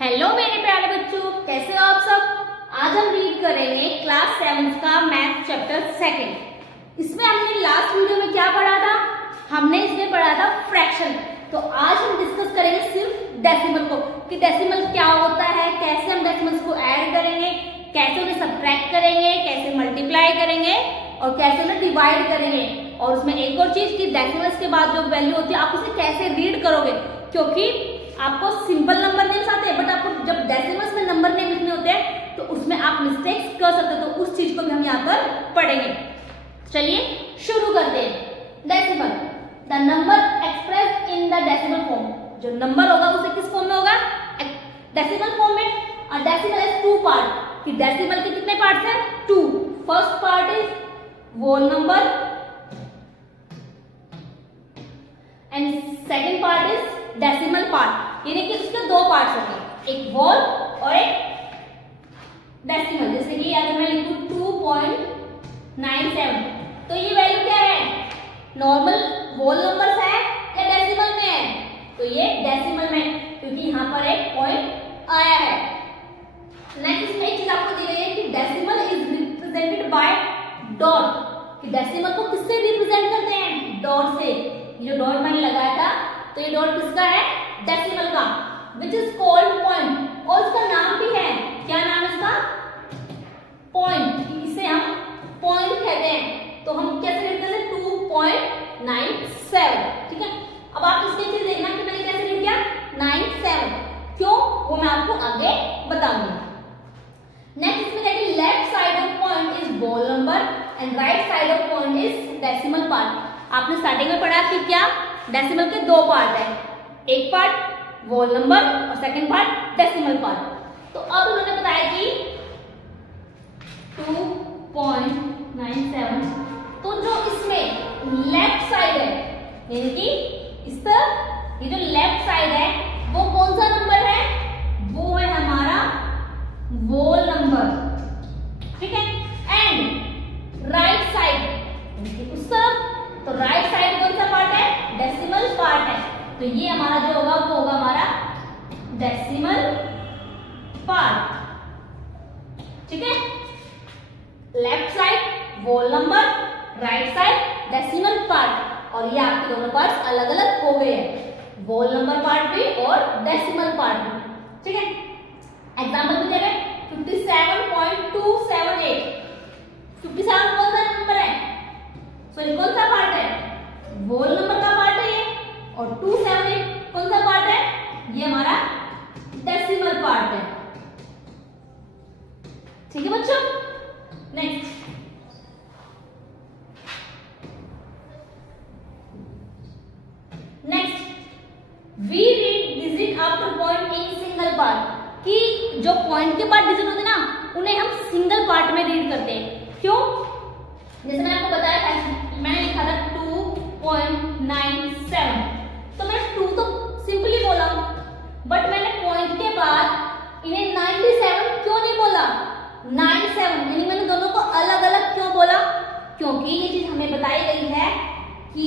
Hello मेरे प्यारे बच्चों, कैसे हो आप सब। आज हम रीड करेंगे क्लास 7 का मैथ चैप्टर 2। इसमें हमने लास्ट वीडियो में क्या पढ़ा था, हमने इसमें पढ़ा था फ्रैक्शन। तो आज हम डिस्कस करेंगे सिर्फ डेसिमल को, कि डेसिमल क्या होता है, कैसे हम डेसिमल्स को ऐड करेंगे, कैसे उन्हें सब्ट्रैक्ट करेंगे, कैसे मल्टीप्लाई करेंगे और कैसे उन्हें डिवाइड करेंगे। और उसमें एक और चीज कि डेसिमल्स के बाद जो वैल्यू होती है आप उसे कैसे रीड करोगे, क्योंकि आपको सिंपल नंबर नेम्स आते हैं बट आपको जब डेसिमल्स में नंबर नेम लिखने होते हैं तो उसमें आप मिस्टेक्स कर सकते हो। तो उस चीज को भी हम यहाँ पर पढ़ेंगे। चलिए शुरू करते हैं। Decimal, the number express in the decimal form. जो नंबर होगा उसे किस फॉर्म में होगा, डेसिमल फॉर्म में। और डेसिमल इज 2 पार्ट, कि डेसिमल के कितने पार्ट्स हैं, 2। First part is whole number and second part is decimal part, यानी कि उसके 2 पार्ट्स होंगे, एक होल और एक डेसिमल। जैसे कि अगर मैं लिखूं 2.97 तो ये वैल्यू क्या है, नॉर्मल होल नंबर्स है या डेसिमल में है, तो ये डेसिमल में, क्योंकि यहाँ पर एक पॉइंट आया है। नेक्स्ट इसमें एक चीज आपको दी गई है कि decimal is represented by dot, कि डेसिमल को किससे रिप्रेजेंट करते हैं, डॉट से। ये जो डॉट मैंने लगाया था तो ये डॉट किसका है, डेसिमल का, विच इज कॉल्ड पॉइंट। और उसका नाम भी है, क्या नाम है इसका, पॉइंट। इसे हम पॉइंट कहते हैं। तो हम कैसे लिखते हैं, 2.97, ठीक है। अब आप इसके चीज देखना कि मैंने कैसे लिख दिया 97, क्यों, वो मैं आपको आगे बताऊंगी। नेक्स्ट इसमें देखिए, left side of point is whole number and right side of point is decimal part. आपने स्टार्टिंग में पढ़ा कि क्या डेसिमल के 2 पार्ट है, एक पार्ट होल नंबर और सेकंड पार्ट डेसिमल पार्ट। तो अब उन्होंने बताया कि 2.97, तो जो इसमें लेफ्ट साइड है, यानी कि इस तरफ ये जो लेफ्ट साइड है वो कौन सा नंबर है, वो है हमारा होल नंबर, ठीक है। एंड राइट साइड उस तरफ, तो राइट साइड कौन सा पार्ट है, डेसिमल पार्ट है। तो ये हमारा जो होगा वो होगा हमारा डेसिमल पार्ट, ठीक है। Left side whole number, right side decimal part, और ये आपके दोनों पार्ट्स अलग अलग हो गए हैं, होल नंबर पार्ट भी और डेसिमल पार्ट भी, ठीक है। एग्जांपल में देखें 57.278, 57 कौन सा नंबर है, सॉरी कौन सा पार्ट है, होल नंबर का पार्ट है ये, और 278 कौन सा पार्ट है, ये हमारा डेसिमल पार्ट है, ठीक है बच्चों। Next we read digit after point in single part, कि जो पॉइंट के बाद डिजिट होते हैं ना उन्हें हम सिंगल पार्ट में रीड करते हैं। क्यों, जैसे मैंने आपको बताया था, मैंने लिखा था 2.97, तो मैं 2 तो सिंपली बोला, बट मैंने पॉइंट के बाद इन्हें 97 क्यों नहीं बोला, 97 यानी मैंने दोनों को अलग अलग क्यों बोला, क्योंकि ये चीज हमें बताई गई है कि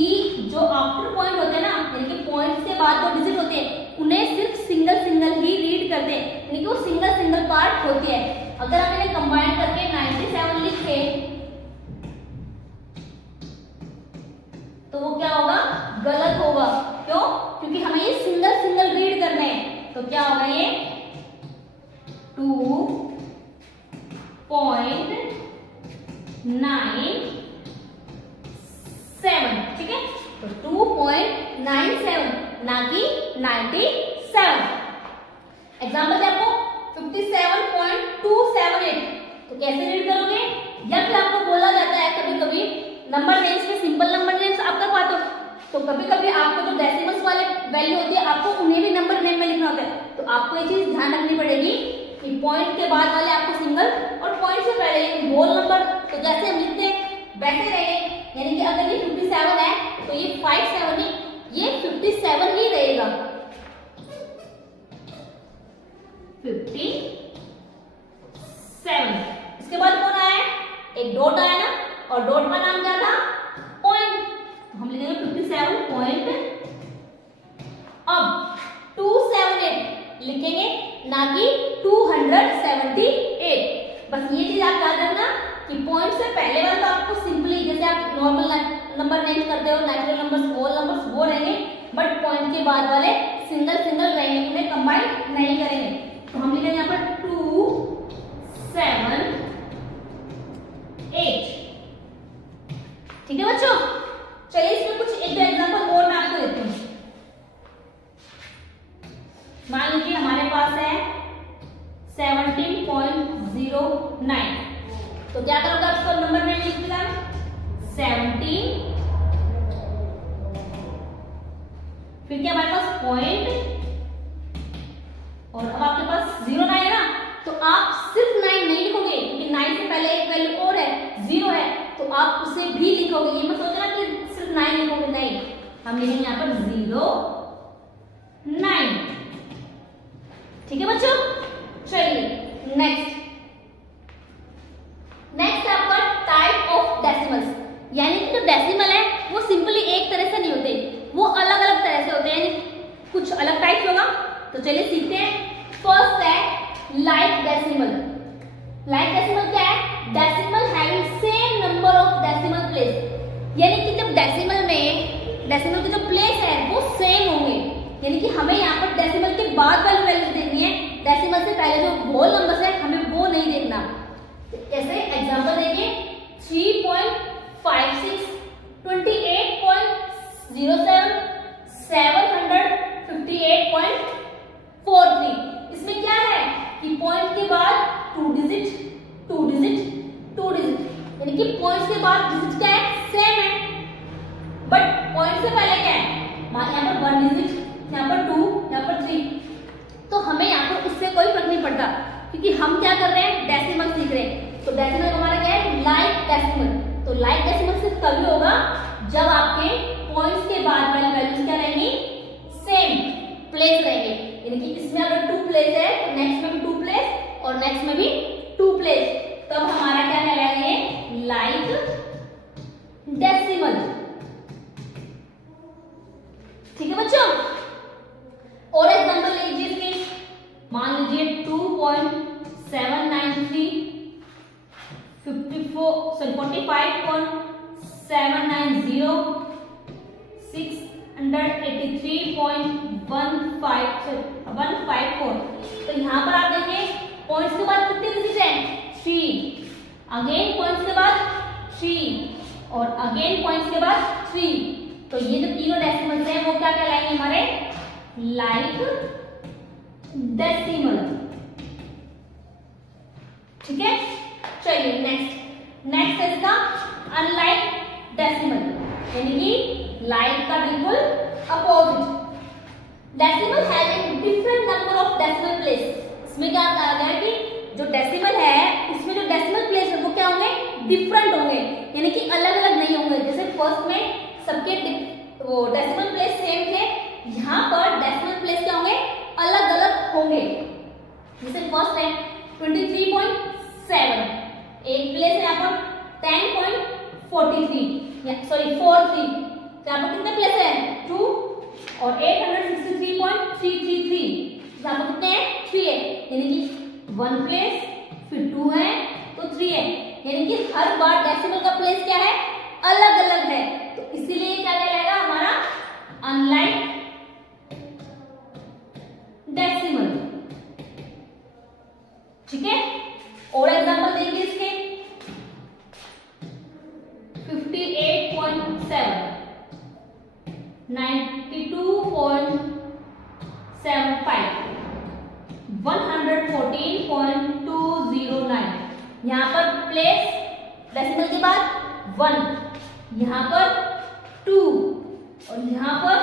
जो आफ्टर पॉइंट होते हैं ना, यानी कि पॉइंट के बाद जो डिजिट होते हैं उन्हें सिर्फ सिंगल सिंगल ही रीड करते हैं, यानी कि वो सिंगल सिंगल पार्ट होती है। अगर आप इन्हें कंबाइन करके 97 लिखे तो वो क्या होगा, गलत होगा। क्यों, क्योंकि हमें ये सिंगल सिंगल रीड करने हैं। तो क्या होगा, ये 2.97, ठीक है। तो 2.97 ना कि 97। एग्जाम्पल दे आपको 57.278, तो कैसे रीड करोगे, या फिर आपको बोला जाता है कभी कभी नंबर नेम्स में सिंपल नंबर नेम्स आप करवाते हो, तो कभी कभी आपको जो डेसिमल्स वाले वैल्यू होती है आपको उन्हें भी नंबर नेम में लिखना होता है। तो आपको ये चीज ध्यान रखनी पड़ेगी कि पॉइंट के बाद वाले आपको सिंगल और पॉइंट से पहले होल नंबर, तो जैसे हम लिखते हैं वैसे रहेंगे। यानी कि अगर ये 57 है तो ये 57 नहीं, ये 57 ही रहेगा, 57। इसके बाद कौन आया है, एक डॉट आया ना, और डॉट का नाम क्या था, पॉइंट। हम लिखेंगे 57 पॉइंट। अब 278 लिखेंगे ना कि 278। बस ये चीज आप याद रखना कि पॉइंट से पहले वाला तो आपको सिंपली जैसे आप नॉर्मल नंबर नेम करते हो, नेचुरल नंबर्स, होल नंबर्स वो रहेंगे, बट पॉइंट के बाद वाले सिंगल सिंगल रहेंगे, उन्हें कंबाइन नहीं करेंगे। तो हम लिखेंगे यहाँ पर 2 7 8। ठीक है बच्चों, चलिए इसमें कुछ एक दो एग्जांपल और मैं आपको देती हूँ। मान लीजिए हमारे पास है 17.09, तो क्या करोगे आप इसको नंबर में लिख दिया 17, फिर क्या हमारे पास पॉइंट, और अब आपके पास 09 है ना, तो आप सिर्फ 9 नहीं लिखोगे क्योंकि 9 से पहले एक वैल्यू और है 0 है, तो आप उसे भी लिखोगे। ये मत सोचना कि सिर्फ 9 लिखोगे, नहीं, हम लिखेंगे यहाँ पर 0 9। ठीक है बच्चों, चलिए नेक्स्ट आपका टाइप ऑफ डेसिमल्स, यानी कि जो डेसिमल है वो सिंपली एक तरह से नहीं होते, वो अलग अलग तरह से होते हैं, यानी कुछ अलग टाइप होगा। तो चलिए सीखते हैं। फर्स्ट है लाइक डेसिमल। लाइक डेसिमल क्या है? Decimal having same number of decimal place, यानी कि जब डेसिमल के जो प्लेस है वो सेम होंगे, यानी कि हमें यहाँ पर डेसिमल के बाद वैल्यू देखनी है, डेसिमल से पहले जो होल नंबर्स है हमें वो नहीं देखना। कैसे? एग्जांपल देखिए 3.56, 28.07, 758.43। इसमें क्या है कि पॉइंट के बाद 2 डिजिट, यानी कि पॉइंट के बाद डिजिट क्या है? सेम है, बट पॉइंट से पहले क्या है? यहाँ पर 1 डिजिट, यहाँ पर 2, यहाँ पर 3। तो हमें यहाँ पर इससे कोई फर्क नहीं पड़ता क्योंकि हम क्या कर रहे हैं? डेसिमल सीख रहे हैं। तो डेसिमल हमारा क्या है? Like decimal. तो लाइक डेसिमल सिर्फ तभी होगा जब आपके पॉइंट्स के बाद वाली वैल्यूज क्या रहेंगी? सेम प्लेस रहेंगे, यानी कि इसमें अगर 2 प्लेस है तो नेक्स्ट में भी 2 प्लेस और नेक्स्ट में भी 2 प्लेस, तब हमारा क्या कहलाएगा? ये लाइक डेसिमल। ठीक है बच्चों, और एग्जांपल लीजिए इसके। मान लीजिए 2.793, 45.790, 683.154। तो यहाँ पर आप देखिए पॉइंट्स के बाद कितने डिजिट हैं? 3, अगेन पॉइंट्स के बाद 3 और अगेन पॉइंट्स के बाद 3। तो ये जो तीनों डेसिमल्स हैं वो क्या कहलाएंगे? हमारे लाइक डेसिमल। ठीक है, चलिए नेक्स्ट है इसका अनलाइक डेसिमल, यानी कि लाइक का बिल्कुल opposite. Decimal having different number of decimal place. इसमें क्या कहा गया है कि जो डेसिमल है उसमें जो डेसिमल प्लेस है वो क्या होंगे? डिफरेंट होंगे, यानी कि अलग अलग नहीं होंगे। जैसे फर्स्ट में सबके वो डेसिमल प्लेस सेम थे, यहाँ पर डेसिमल प्लेस क्या होंगे? अलग अलग होंगे। जैसे फर्स्ट है 23.7, एक प्लेस है यहाँ पर 10.43, सॉरी 43, यहाँ पर कितने प्लेस है? 2 और 863.333, यहाँ पर कितने हैं? 3 है, यानी कि 1 प्लेस फिर 2 है तो 3 है, यानी कि हर बार डेसिमल का प्लेस क्या है? अलग अलग है। तो इसीलिए क्या कहलाएगा? हमारा अनलाइक डेसिमल। ठीक है, और एग्जांपल देखिए इसके 58.7, 92.75, 114.209। यहाँ पर प्लेस डेसिमल के बाद 1, यहाँ पर 2 और यहाँ पर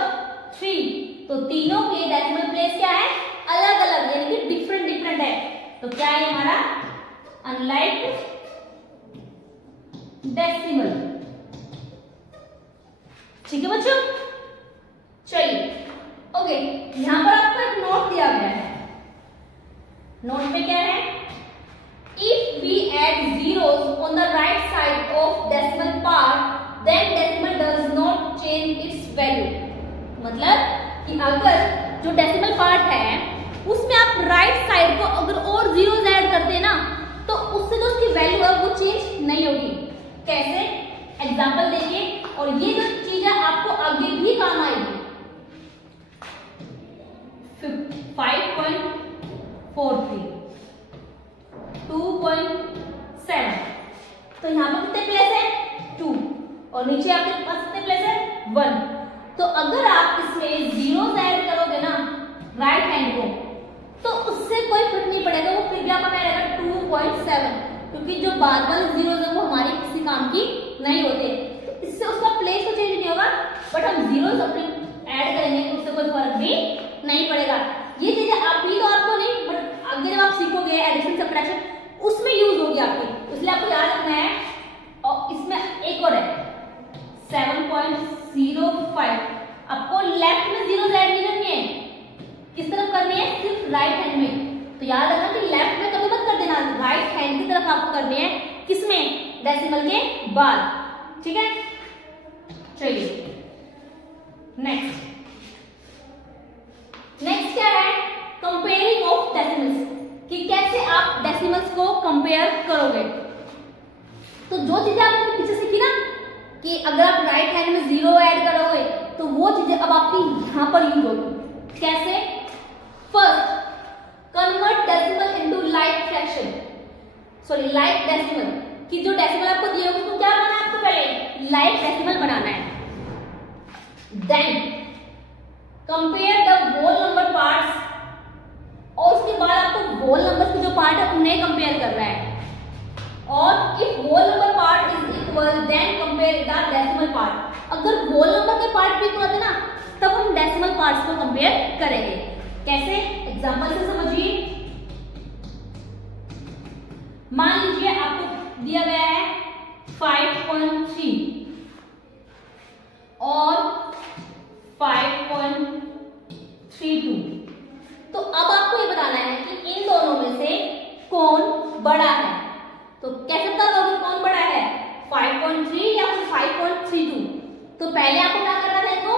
3। तो तीनों के डेसिमल प्लेस क्या है? अलग अलग, यानी कि डिफरेंट है। तो क्या है हमारा? Unlike decimal. ठीक है बच्चों, चलिए ओके, यहां पर आपको एक नोट दिया गया है। नोट में क्या है? If we add zeros on the right side of decimal part, then decimal does not change its value। मतलब कि अगर जो डेसिमल पार्ट है उसमें आप आप राइट साइड को अगर और जीरोस ऐड करते हैं ना तो उससे जो उसकी वैल्यू है वो चेंज नहीं होगी। कैसे? एग्जांपल देखिए, और ये जो चीज है आपको आगे भी काम आएगी। 5.43, 2.7, तो यहाँ पर कितने प्लेस है? 2, और नीचे आपके पास कितने प्लेस है? 1। तो अगर आप इसमें जीरोस ऐड करोगे ना राइट हैंड को तो उससे कोई फर्क नहीं पड़ेगा, वो फिर भी आपका क्या रहेगा? 2.7, क्योंकि जो बाद वाले जीरोस है वो हमारे किसी काम की नहीं होते, तो इससे उसका प्लेस तो चेंज नहीं होगा, बट हम जीरोस अपने ऐड करेंगे तो उससे कोई फर्क भी नहीं पड़ेगा। ये चीजें अभी तो आपको नहीं, बट आगे जब आप सीखोगे एडिशन सब्ट्रैक्शन उसमें यूज होगी आपकी, इसलिए आपको याद रखना है। और इसमें एक और है 7.05, आपको लेफ्ट में जीरोस ऐड नहीं करनी है, किस तरफ करनी है? सिर्फ राइट हैंड में। तो याद रखना कि लेफ्ट में कभी मत कर देना, राइट हैंड की तरफ आपको करनी है। किसमें? डेसिमल के बाद। ठीक है, चलिए नेक्स्ट क्या है? कंपेयरिंग ऑफ डेसिमल्स, कि कैसे आप डेसिमल्स को कंपेयर करोगे। तो जो चीजें आपने पीछे सीखी ना कि अगर आप राइट हैंड में जीरो ऐड करोगे तो वो चीजें अब आपकी यहां पर यूज होगी। कैसे? First, convert decimal into like fraction, sorry like decimal, कि जो डेसिमल आपको दिए उसको क्या बनाना है? आपको पहले लाइक डेसिमल बनाना है। Then compare the whole number parts, और उसके बाद आपको होल नंबर के जो पार्ट है उन्हें कंपेयर करना है। और if whole number part is equal then compare the decimal part, अगर होल नंबर के पार्ट भी इक्वल होते ना तब हम डेसिमल पार्ट्स को कंपेयर करेंगे। कैसे? एग्जांपल से समझिए। मान लीजिए आपको दिया गया है 5.3 और 5.32, तो अब आपको ये बताना है कि इन दोनों में से कौन बड़ा है। तो कैसे पता करोगे कौन बड़ा है? 5.3 या फिर 5.32? तो पहले आपको क्या करना है? इनको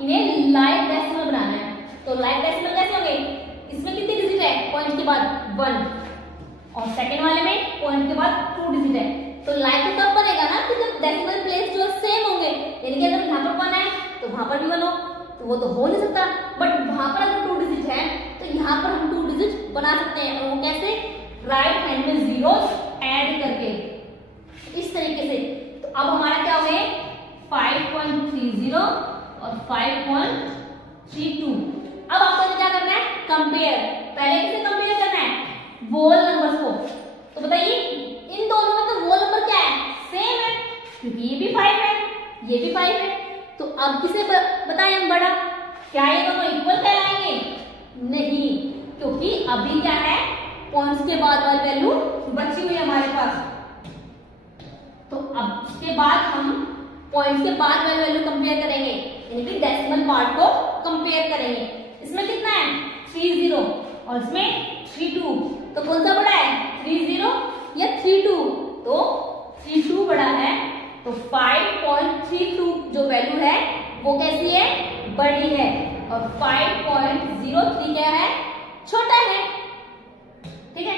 इन्हें लाइक डेसिमल बनाना है। तो लाइक डेसिमल कैसे होंगे? इसमें कितने डिजिट है? पॉइंट के बाद 1, और सेकंड वाले में पॉइंट के बाद 2 डिजिट है। तो लाइक तो तब बनेगा ना कि जब डेसिमल प्लेस जो सेम होंगे, यानी कि अगर यहाँ पर 1 है तो वहां पर भी 1 हो, तो वो तो हो नहीं सकता। बट वहां पर अगर 2 डिजिट है तो यहाँ पर हम 2 डिजिट बना सकते हैं। और वो कैसे? राइट हैंड में जीरोस ऐड करके, इस तरीके से। तो अब हमारा क्या हो गया? 5.30 और 5.32। अब आपको क्या करना है? कंपेयर। पहले किसे कंपेयर करना है? होल नंबर्स को। तो बताइए इन दोनों में तो होल नंबर क्या है? सेम है, क्योंकि ये भी 5 है, ये भी 5 है। तो अब किसे बताएं हम बड़ा? क्या ये दोनों इक्वल कहलाएंगे? नहीं, क्योंकि अभी क्या है? पॉइंट्स के बाद वाली वैल्यू बची हुई है हमारे पास। तो अब इसके बाद हम पॉइंट्स के बाद वाली वैल्यू कंपेयर करेंगे, यानी कि डेसिमल पार्ट को कंपेयर करेंगे। इसमें कितना है? 30 और इसमें 32, तो कौन सा बड़ा है? 30 या 32? तो 32 बड़ा है। तो 5.32 जो वैल्यू है वो कैसी है? बड़ी है। और 5.03 क्या है? छोटा है। ठीक है,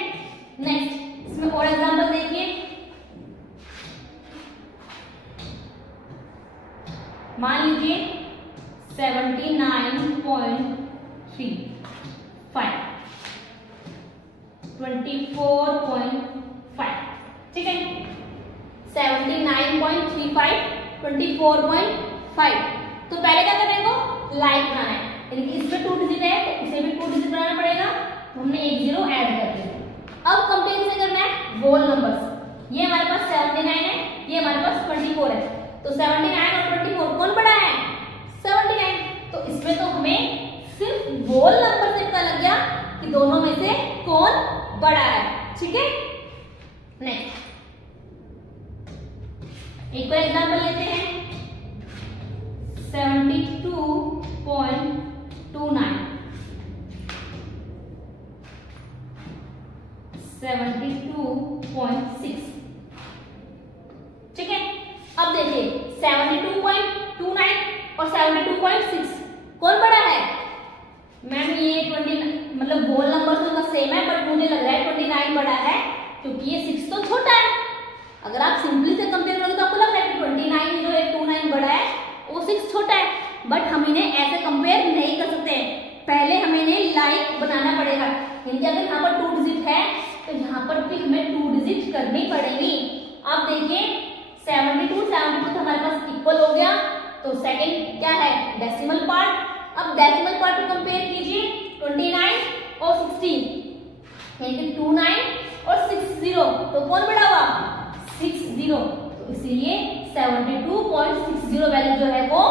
नेक्स्ट इसमें और एग्जांपल देखिए। मान लीजिए 79.35, 24.5, ठीक है। 79.35, 24.5। तो पहले क्या करना है? इनको लाइक बनाना है, यानी कि इसमें 2 डिजिट है तो इसे भी 2 डिजिट बनाना पड़ेगा। तो हमने 1 0 ऐड कर दिया। अब कंपेरिजन करना है होल नंबर्स। ये हमारे पास 79 है, ये हमारे पास 24 है। तो 79 और 24 कौन बड़ा है? 79। तो इसमें तो हमें सिर्फ होल नंबर से पता लग गया कि दोनों में से कौन बड़ा है। ठीक है, नेक्स्ट एक और एग्जांपल लेते हैं। 72.29, 72.6, ठीक है। अब देखिए 72.29 और 72.6 कौन बड़ा है? मैम ये 29 मतलब होल नंबर तो उनका सेम है, बट मुझे लग रहा है 29 बड़ा है क्योंकि ये 6 तो छोटा है। अगर आप सिंपली से कंपेयर करोगे तो आपको लग रहा है कि 29 जो है 29 बड़ा है, वो 6 छोटा है, बट हम इन्हें ऐसे कंपेयर नहीं कर सकते। पहले हमें इन्हें लाइक बनाना पड़ेगा, यानी अगर यहाँ पर 2 डिजिट है तो यहाँ पर भी हमें 2 डिजिट करनी पड़ेगी। अब देखिए 72 तो हमारे पास इक्वल हो गया, तो सेकंड क्या है डेसिमल पार्ट। अब डेसिमल पार्ट को कंपेयर कीजिए 29 और 16, यानी कि 29 और 60, तो कौन बड़ा हुआ 60, तो इसीलिए 72.60 वैल्यू जो है वो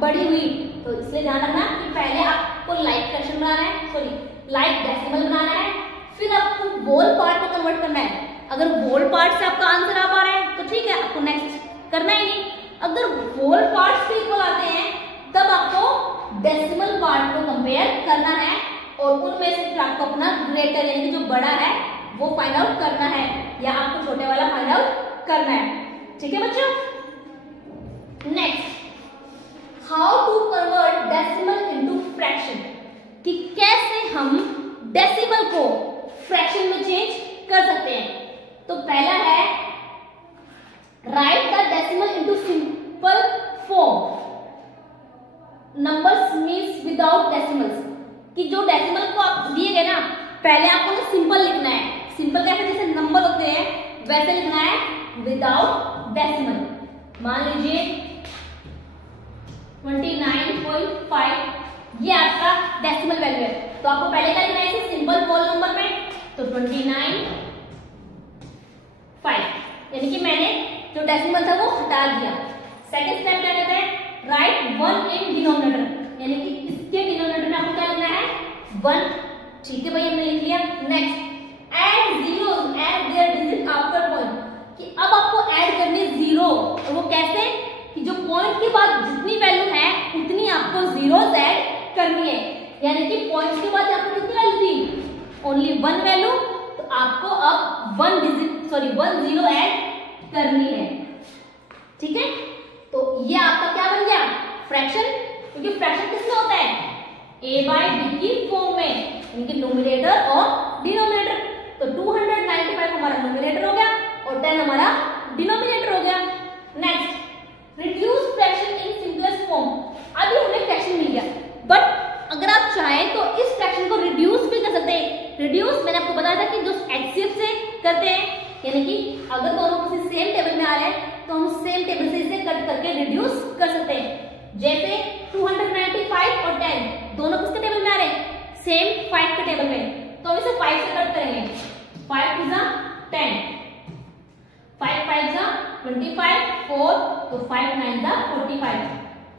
बड़ी हुई। तो इसलिए ध्यान रखना कि पहले आपको लाइक फ्रैक्शन बनाना है, सॉरी लाइक डेसिमल बनाना है, फिर आपको होल पार्ट को कन्वर्ट करना है। अगर होल पार्ट से आपका आंसर आ पा रहा है तो ठीक है, आपको नेक्स्ट करना ही नहीं। अगर होल पार्ट से इक्वल आते हैं तब आपको डेसिमल पार्ट को कंपेयर करना है और उनमें से फिर आपको अपना ग्रेटर यानी जो बड़ा है वो फाइंड आउट करना है, या आपको छोटे वाला फाइंड आउट करना है। ठीक है बच्चों, next how to convert decimal into fraction, कि कैसे हम डेसिमल को फ्रैक्शन में चेंज कर सकते हैं। तो पहला है right the decimal into simple form, numbers means without decimals, कि जो डेसिमल को आप दिए गए ना पहले आपको सिंपल लिखना है। सिंपल कैसे, जैसे नंबर होते हैं वैसे लिखना है विदाउट डेसिमल। मान लीजिए 29.5 ये आपका डेसिमल वैल्यू है, तो आपको पहले क्या लिखना है सिंपल होल नंबर में, तो 29.5, यानी कि मैंने जो डेसिमल था वो हटा दिया। सेकंड स्टेप क्या कहते हैं राइट 1 इन डिनोमिनेटर, यानी कि इसके डिनोमिनेटर में आपको क्या लिखना है 1। ठीक है भाई, हमने लिख लिया। Next add zeros eight there digit after point, कि अब आपको ऐड करनी जीरो, और वो कैसे कि जो पॉइंट के बाद जितनी वैल्यू है उतनी आपको जीरोस ऐड करनी है, यानी कि पॉइंट के बाद आपको कितनी वैल्यू थी ओनली 1 वैल्यू, तो आपको अब 1 जीरो ऐड करनी है। ठीक है, तो ये आपका क्या बन गया फ्रैक्शन, क्योंकि फ्रैक्शन किसमें होता है a/b की फॉर्म में, यानी कि न्यूमरेटर और डिनोमिनेटर। तो 295 हमारा न्यूमरेटर हो गया और 10 हमारा डिनोमिनेटर हो गया। Next reduce fraction in simplest form, अभी हमें फ्रैक्शन मिल गया, बट अगर आप चाहें तो इस फ्रैक्शन को रिड्यूस भी कर सकते हैं। रिड्यूस मैंने आपको बताया था कि जो एचसीएफ से करते हैं, यानी कि अगर दोनों किसी सेम टेबल में आ रहे हैं तो हम सेम टेबल से इसे कट करके रिड्यूस कर सकते हैं। जैसे 295 और 10 दोनों किसके टेबल में आ रहे हैं सेम 5 के टेबल में, तो हम इसे 5 से कट करेंगे। 5 2 10, 5 5 25, 4 तो 5 9 45,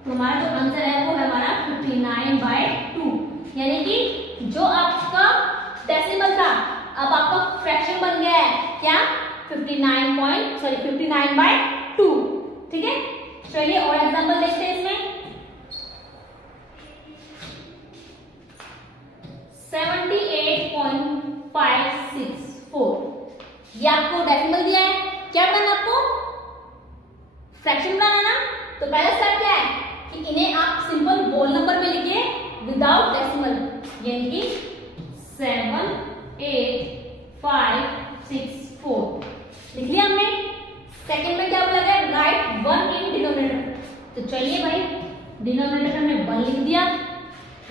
तो हमारा जो आंसर है वो है हमारा 59/2, यानी कि जो आपका डेसिमल था अब आपका फ्रैक्शन बन गया है क्या 59/2। ठीक है, चलिए और एग्जांपल देखते हैं इसमें। 78.564 ये आपको डेसिमल दिया है, क्या बनाना आपको फ्रैक्शन बनाना ना। तो पहला स्टेप क्या है कि इन्हें आप सिंपल होल नंबर में लिखिए विदाउट डेसिमल, यानी कि 78564 लिख लिया हमने। सेकंड में क्या बोला गया राइट 1 इन डिनोमिनेटर, तो चलिए भाई डिनोमिनेटर में 1 लिख दिया।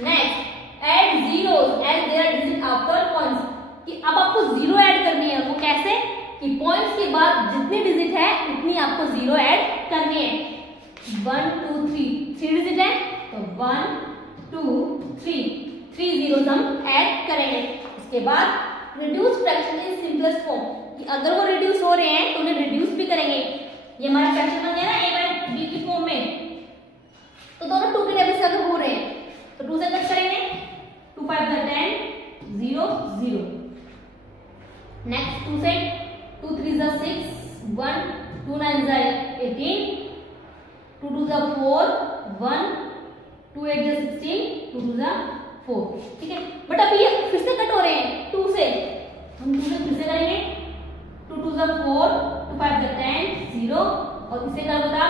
Next add zeros as their digit after points, कि अब आपको जीरो ऐड करनी है, वो कैसे कि पॉइंट्स के बाद जितनी डिजिट है उतनी आपको जीरो ऐड करनी है। 1 2 3 डिजिट है तो 1 2 3 जीरोस हम ऐड करेंगे। इसके बाद reduce fraction in simplest form, कि अगर वो रिड्यूस हो रहे हैं तो उन्हें रिड्यूस भी करेंगे। ये हमारा फ्रैक्शन बन गया ना a/b की फॉर्म में, तो दोनों 2 के टेबल से अगर हो रहे हैं तो 2 से कट करेंगे। 2 5 10 0 0। नेक्स्ट 2 से 2 3 6 1 2 9 18 2 2 4 1 2 8 16 2 2 4। ठीक है, बट अभी ये फिर से कट हो रहे हैं 2 से, हम 2 से फिर से करेंगे। 2 2 4 2 5 10 0, और इसे क्या बता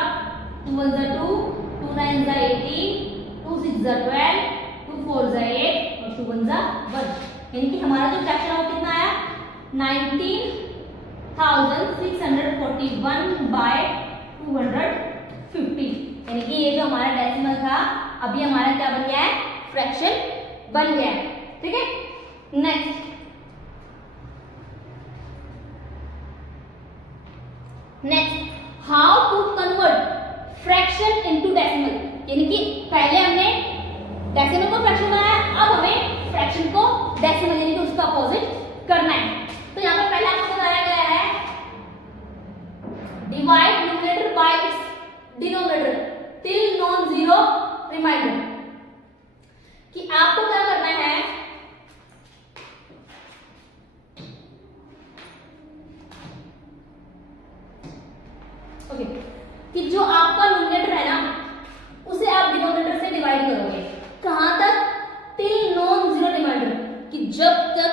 2 1 2 2 9 18 2 6 12 2 4 8 और 2 1 1। यानी कि हमारा जो फ्रैक्शन है वो कितना आया 19,641/250, यानी कि ये जो हमारा डेसिमल था अभी हमारा क्या बन गया है, फ्रैक्शन बन गया है। ठीक है, next how to convert fraction into decimal, यानी कि पहले हमने डेसिमल को फ्रैक्शन बनाया, अब हमें फ्रैक्शन को डेसिमल यानी कि उसका अपोजिट करना है। तो यहाँ पर पहले आपको बताया गया है divide numerator bye it's denominator till non zero reminder, कि आपको क्या करना है, ओके, कि जो आपका न्यूमरेटर है ना उसे आप डिनोमिनेटर से डिवाइड करोगे, कहां तक, टिल नॉन जीरो रिमाइंडर, कि जब तक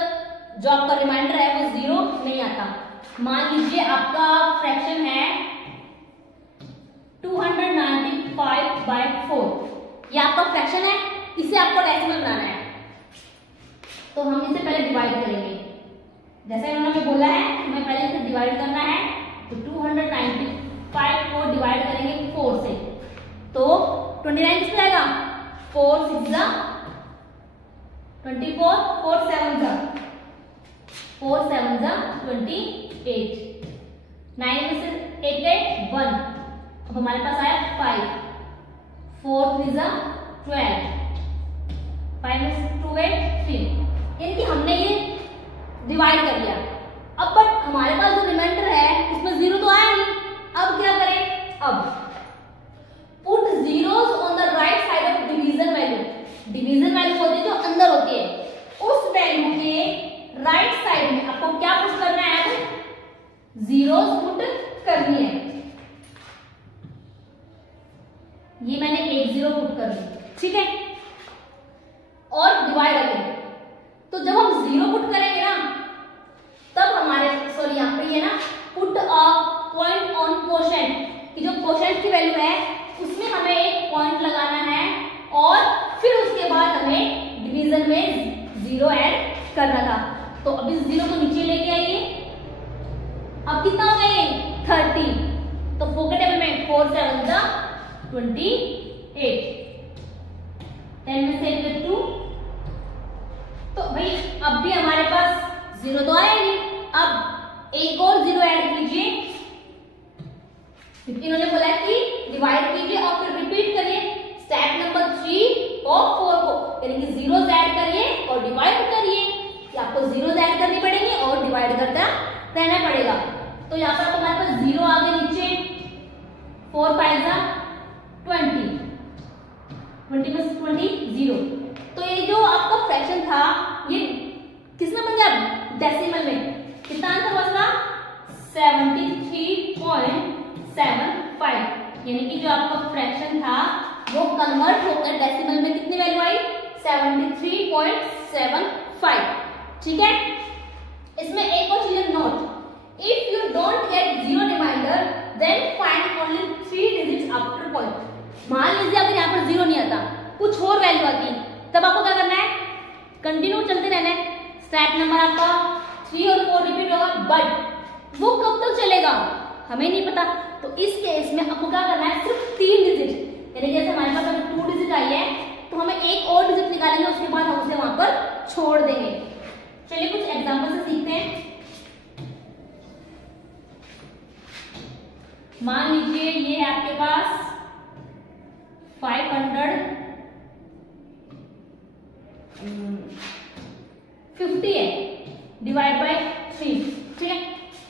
जो आपका रिमाइंडर है वो जीरो नहीं आता। मान लीजिए आपका फ्रैक्शन है 295/4, ये आपका फ्रैक्शन है, इसे आपको डेसिमल बनाना है, तो हम इसे पहले डिवाइड करेंगे। जैसे उन्होंने बोला है हमें पहले इसे डिवाइड करना है, तो 295 को डिवाइड करेंगे 4 से, तो 29 कितना आएगा, 4 6 जा 24, 4 7 जा 28, 9 में से 8 गए 1, अब हमारे पास आया 5, 4 3 जा 12, 5 में से 2 गए 3, यानी कि हमने ये डिवाइड कर लिया। अब बट हमारे पास जो रिमाइंडर है उसमें जीरो तो आया नहीं, अब क्या करें, अब put zeros on the right side of division value, division value होती है जो अंदर होती है, उस वैल्यू के राइट साइड में आपको क्या पुट करना है, जीरोस पुट करनी है। ये मैंने 1 0 पुट कर दी, ठीक है, और डिवाइड करें, तो जब हम 0 पुट करेंगे ना तब हमारे सॉरी यहाँ पे ये ना put a point on quotient, कि जो कोशेंट की वैल्यू है उसमें हमें एक पॉइंट लगाना है और फिर उसके बाद हमें डिवीजन में 0 ऐड करना था। तो अभी 0 को नीचे लेके आइए, अब कितना हो गया 30, तो 4 के टेबल में 4 7 जा 28, 10 में से 2, तो भाई अब भी हमारे पास 0 तो आया नहीं, अब एक और 0 ऐड कीजिए, क्योंकि इन्होंने बोला कि डिवाइड कीजिए और फिर रिपीट करिए स्टेप नंबर 3 और 4 को, यानी कि जीरोस ऐड करिए और डिवाइड करिए, कि आपको जीरोस ऐड करनी पड़ेंगी और डिवाइड करता रहना पड़ेगा। तो यहाँ पर हमारे पास 0 आ गए नीचे, 4 5 जा 20, 20 में 20 0, तो ये जो आपका फ्रैक्शन था ये किसमें बन गया, डेसिमल में, कितना आंसर बचा 73.75, यानी कि जो आपका फ्रैक्शन था वो कन्वर्ट होकर डेसिमल में कितनी वैल्यू आई 73.75, ठीक है। इसमें एक और चीज note, if you don't get 0 remainder then find only 3 digits after point. मान लीजिए अगर यहाँ पर 0 नहीं आता, कुछ और वैल्यू आती, तब आपको क्या करना है, कंटिन्यू चलते रहना है, स्टेप नंबर आपका 3 और 4 रिपीट होगा, बट वो कब तक चलेगा हमें नहीं पता। तो इस केस में आपको क्या करना है, सिर्फ 3 डिजिट, यानी जैसे हमारे पास अगर 2 डिजिट आई है तो हमें एक और डिजिट निकालेंगे, उसके बाद हम उसे वहां पर छोड़ देंगे। चलिए कुछ एग्जांपल से सीखते हैं। मान लीजिए ये है आपके पास 550 है, डिवाइड बाय 3, ठीक है।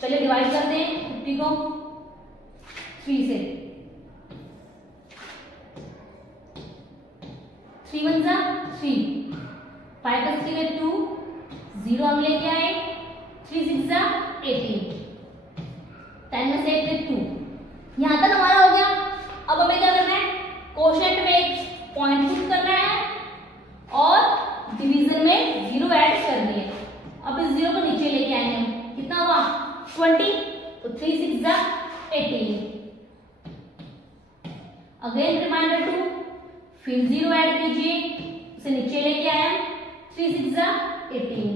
चलिए डिवाइड करते हैं 50 को 3 से, 3 1 जा 3, 5 का 3 में 2, 0 हम लेके आए, 3 6 जा 18, 10 में से 8 में 2, यहां तक हमारा हो गया। अब हमें क्या करना है, कोशेंट में एक पॉइंट पुट करना है और डिवीजन में 0 ऐड करनी है। अब इस 0 को नीचे लेके आएंगे, कितना हुआ 20, तो 3 6 जा 18, अगेन रिमाइंडर 2, फिर 0 ऐड कीजिए, उसे नीचे लेके आया, 3 6 18,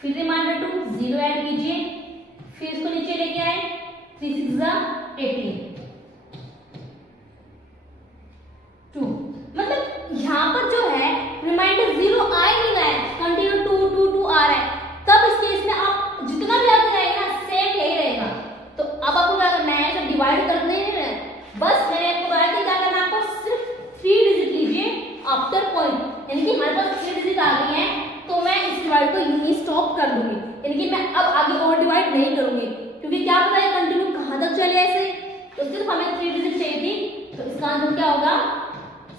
फिर रिमाइंडर 2 0 ऐड कीजिए, फिर इसको नीचे लेके आए 3 6 18 2, मतलब यहाँ पर जो है रिमाइंडर 0 आ ही नहीं रहा है, कंटिन्यू 2 2 2 आ रहा है, तब इस केस में आप जितना भी आगे रहेगा सेम यही रहेगा। तो अब आपको क्या करना है, सब डिवाइड करने हैं, बस मैंने आपको बताया कि क्या करना है, आपको सिर्फ 3 डिजिट लीजिए आफ्टर पॉइंट, यानी कि हमारे पास 3 डिजिट आ गई है, तो मैं इस डिवाइड को यहीं स्टॉप कर दूंगी, यानी कि मैं अब आगे और डिवाइड नहीं करूंगी, क्योंकि क्या पता है कंटिन्यू कहां तक चले ऐसे। तो सिर्फ हमें 3 डिजिट चाहिए थी, तो इसका आंसर क्या होगा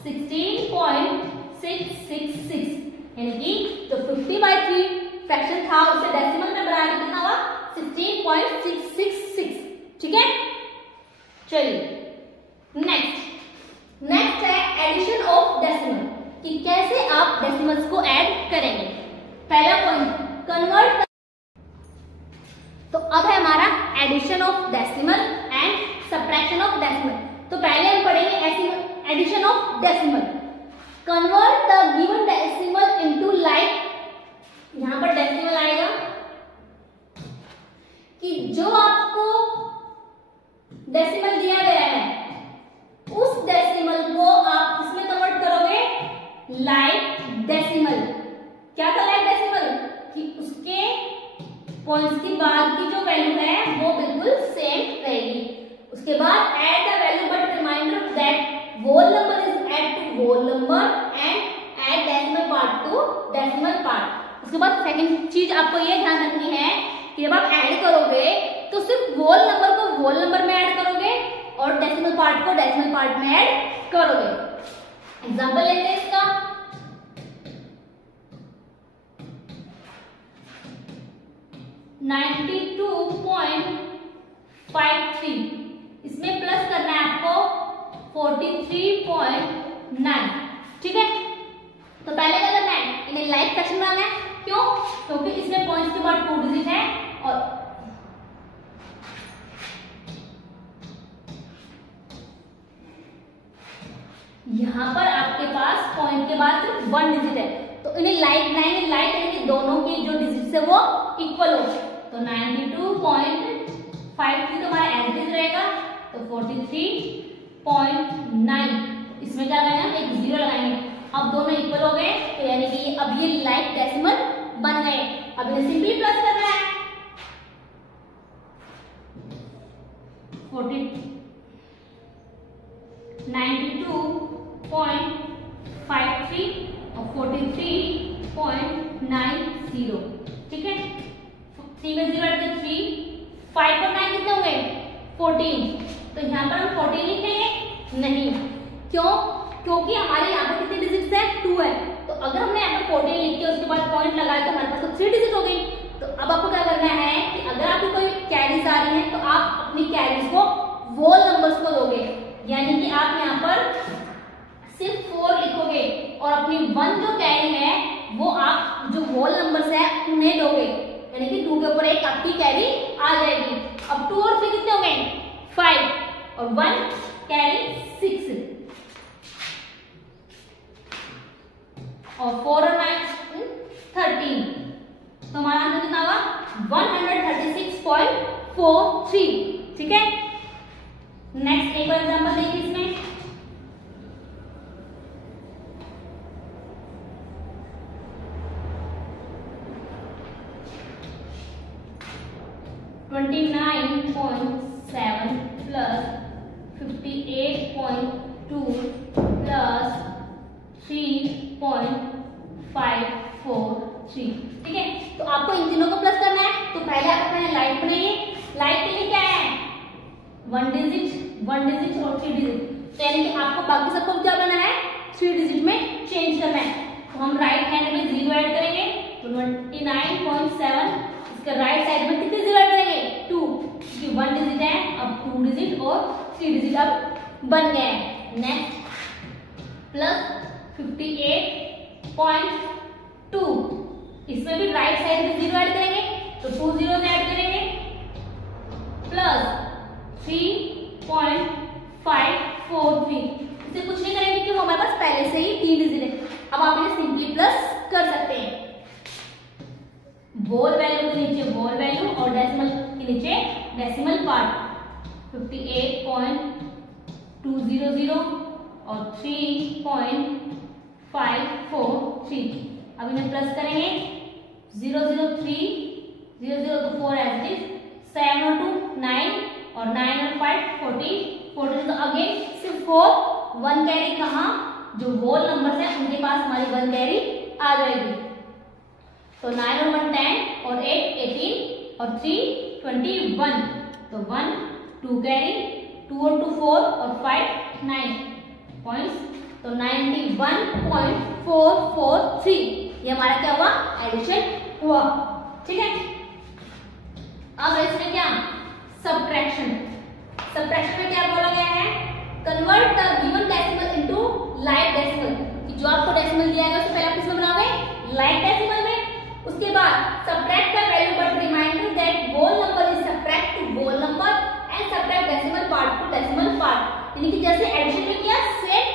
16.666, यानी कि जो 50/3 फ्रैक्शन था उसे डेसिमल में बनाया तो कितना हुआ 16.666, ठीक है। चलिए नेक्स्ट है एडिशन ऑफ डेसिमल, कि कैसे आप डेसिमल्स को ऐड करेंगे। पहला पॉइंट कन्वर्ट, तो अब है हमारा addition of decimal and subtraction of decimal. तो पहले हम पढ़ेंगे addition of decimal. Convert the given decimal into like, यहां पर डेसिमल आएगा कि जो आपको डेसिमल दिया गया है उस डेसिमल को आप किसमें कन्वर्ट करोगे, लाइक डेसिमल। क्या था लाइक डेसिमल, कि उसके पॉइंट्स के बाद की जो वैल्यू है वो बिल्कुल सेम रहेगी। उसके बाद add the value but remainder that whole number is add to whole number and add decimal part to decimal part। उसके बाद सेकंड चीज आपको ये ध्यान रखनी है कि जब आप ऐड करोगे तो सिर्फ होल नंबर को होल नंबर में ऐड करोगे और डेसिमल पार्ट को डेसिमल पार्ट में ऐड करोगे। एग्जांपल लेते हैं इसका, (92.53), इसमें प्लस करना है आपको 43.9, ठीक है। तो पहले क्या करना है, इन्हें लाइक फ्रैक्शन बनाना है, क्यों, क्योंकि इसमें पॉइंट्स के बाद 2 डिजिट है और यहां पर आपके पास पॉइंट के बाद सिर्फ 1 डिजिट है, तो इन्हें लाइक बनाएंगे, लाइक करेंगे दोनों के जो डिजिट है वो इक्वल हो। तो 92.53 तो हमारा एवरेज रहेगा, तो 43.9, इसमें क्या लगाएंगे, एक 0 लगाएंगे। अब दोनों इक्वल हो गए, तो यानी कि अब ये लाइक डेसिमल बन गए। अब इन्हें सिंपली प्लस करना है, 92.53 और 43.90, ठीक है। 3 में 0 ऐड 3, 5 और 9 कितने हो गए 14, तो यहाँ पर हम 14 लिखेंगे नहीं, क्यों, क्योंकि हमारे यहाँ पर कितने डिजिट्स है 2 है, तो अगर हमने यहाँ पर 14 लिख के उसके बाद पॉइंट लगाया तो हमारे पास तो 3 डिजिट हो गई। तो अब आपको क्या करना है कि अगर आपको कोई कैरीज आ रही है तो आप अपनी कैरीज को होल नंबर्स को दोगे, यानी कि आप यहाँ पर सिर्फ 4 लिखोगे और अपनी 1 जो कैरी है वो आप जो होल नंबर्स है उन्हें दोगे, यानी कि 2 के ऊपर एक आपकी कैरी आ जाएगी। अब 2 और 3 कितने हो गए 5 और 1 कैरी 6 और 4 और 9 13, तो हमारा आंसर कितना हुआ 136.43, ठीक है। नेक्स्ट एक और एग्जांपल देखिए इसमें, (29.7 प्लस 58.2 प्लस 3.543), ठीक है। तो आपको इन तीनों को प्लस करना है, तो पहले आप अपने लाइक बनाइए। लाइक के लिए क्या है 1 डिजिट और 3 डिजिट, तो यानी कि आपको बाकी सबको क्या करना है 3 डिजिट में चेंज करना है। तो हम राइट हैंड में 0 ऐड करेंगे, तो 29.7, इसका राइट साइड में कितने 0 ऐड करेंगे 2, क्योंकि 1 डिजिट है, अब 2 डिजिट और 3 डिजिट अब बन गए हैं। नेक्स्ट प्लस 58.2, इसमें भी राइट साइड में 0 ऐड करेंगे, तो 2 जीरो ऐड करेंगे प्लस 3.543, इसे कुछ नहीं करेंगे क्योंकि हमारे पास पहले से ही 3 डिजिट है। अब आप इन्हें सिंपली प्लस कर सकते हैं। वोल वैल्यू के नीचे वोल वैल्यू और डेसिमल के नीचे डेसिमल पार्ट 58.200 और 3.543। अब इन्हें प्लस करेंगे 003 0 तो 4 एज इट इज 7 और 2 9 और 9 और 5 14 14 तो अगेन सिर्फ 4 1 कैरी कहाँ जो होल नंबर है उनके पास हमारी 1 कैरी आ जाएगी। तो 9 और 1 10 और 8 18 और 3 21 तो 1 2 कैरी 2 और 2 4 और 5 9 पॉइंट्स तो 91.443 ये हमारा क्या हुआ एडिशन हुआ। ठीक है, अब इसमें क्या सब्ट्रैक्शन। सब्ट्रैक्शन में क्या बोला गया है convert the given decimal into like decimal. जो आपको डेसिमल दिया गया उससे पहले आप किसमें बनाओगे लाइक डेसिमल में। उसके बाद subtract the value but remainder that whole number is subtract to whole number and subtract decimal part to decimal part. यानी कि जैसे एडिशन में किया सेम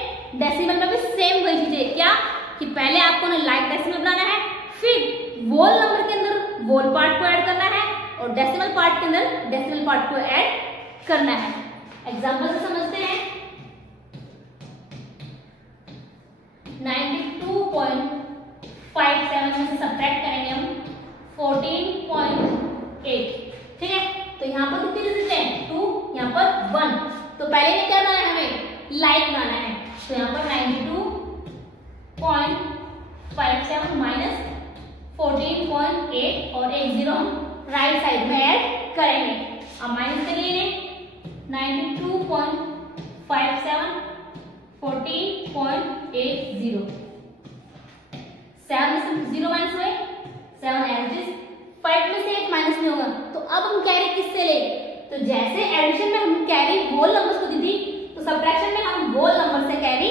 डेसिमल में भी सेम वही चीज है क्या कि पहले आपको ना लाइक डेसिमल बनाना है फिर होल नंबर के अंदर होल पार्ट को ऐड करना है और डेसिमल पार्ट के अंदर डेसिमल पार्ट को ऐड करना है। एग्जांपल से समझते हैं 92.57 में से सब्ट्रैक्ट करेंगे हम 14.8। ठीक है, तो यहाँ पर कितने डिजिट हैं 2 यहाँ पर 1 तो पहले में क्या बनाना है हमें लाइक बनाना है। तो यहाँ पर 92.57 माइनस 14.8 और एक 0 हम राइट साइड में ऐड करेंगे। अब माइनस करिए 92.57 14.80 7 में से 0 माइनस हुए 7 एज इज 5 में से 1 माइनस नहीं होगा। तो अब हम कैरी किससे ले तो जैसे एडिशन में हम कैरी होल नंबर्स को दी थी तो सब्ट्रैक्शन में हम होल नंबर से कैरी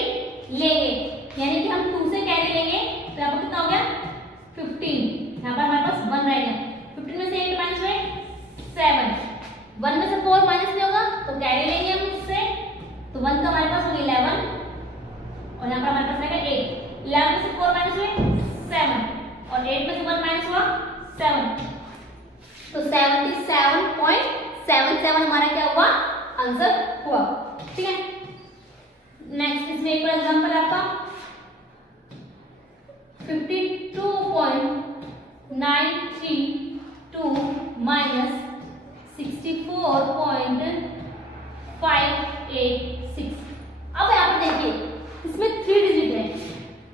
लेंगे। यानी कि हम 2 से कैरी लेंगे तो यहाँ पर कितना हो गया 15। यहाँ पर हमारे पास 1 रहेगा 15 में से 8 माइनस हुए 7 1 में से 4 माइनस नहीं होगा तो कैरी लेंगे हम उससे तो 1 का हमारे पास हो गया 11 और यहाँ पर हमारे पास रहेगा 8 11 में से 4 माइनस हुए 7 और 8 में से 1 माइनस हुआ 7 तो 77.77 हमारा क्या हुआ आंसर हुआ। ठीक है, नेक्स्ट इसमें एक और एग्जांपल आपका 52.932 माइनस 64.586। अब यहाँ पर देखिए इसमें 3 डिजिट है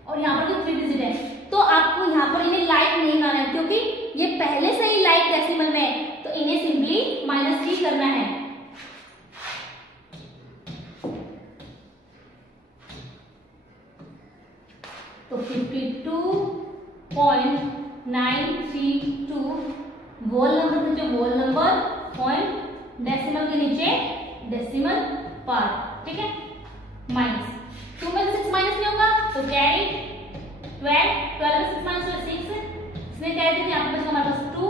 और यहाँ पर भी 3 डिजिट है तो आपको यहाँ पर इन्हें लाइक नहीं करना है क्योंकि ये पहले से ही लाइक डेसिमल में है तो इन्हें सिंपली -3 करना है। तो 52.932 होल नंबर नीचे होल नंबर पॉइंट डेसिमल के नीचे डेसिमल पार्ट। ठीक है, माइनस 2 में 6 माइनस नहीं होगा तो कैरी 12 12 में 6 माइनस 6 इसमें कैरी थे यहाँ पर हमारे पास 2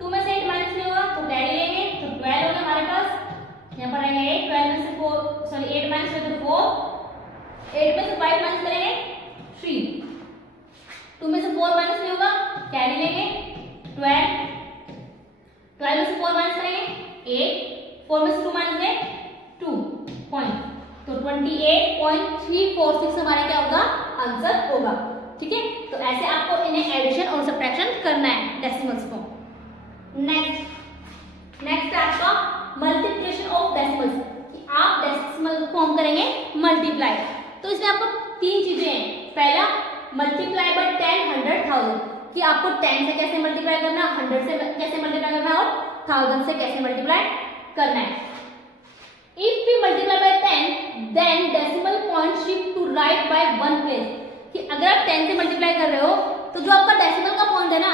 2 में से 8 माइनस नहीं होगा तो कैरी लेंगे तो 12 होगा हमारे पास। यहाँ पर रहेगा 8 12 में से 4 सॉरी 8 माइनस हुए तो 4 8 में से 5 माइनस करेंगे 3 2 में से 4 माइनस नहीं होगा कैरी लेंगे 12 12 में से 4 माइनस करेंगे 8 4 में से 2 माइनस है 2 पॉइंट तो 28.346 हमारा क्या होगा आंसर होगा। ठीक है, तो ऐसे आपको इन्हें एडिशन और सब्ट्रैक्शन करना है डेसिमल्स को। नेक्स्ट आपका मल्टीप्लिकेशन ऑफ डेसिमल्स कि आप डेसिमल को हम करेंगे मल्टीप्लाई। तो इसमें आपको 3 चीजें हैं। पहला मल्टीप्लाई बाय 10 100,000 कि आपको 10 से कैसे मल्टीप्लाई करना है 100 से कैसे मल्टीप्लाई करना है और 1000 से कैसे मल्टीप्लाई करना है। If we multiply by 10 then decimal point shift to right by 1 place कि अगर आप 10 से मल्टीप्लाई कर रहे हो तो जो आपका डेसिमल का पॉइंट है ना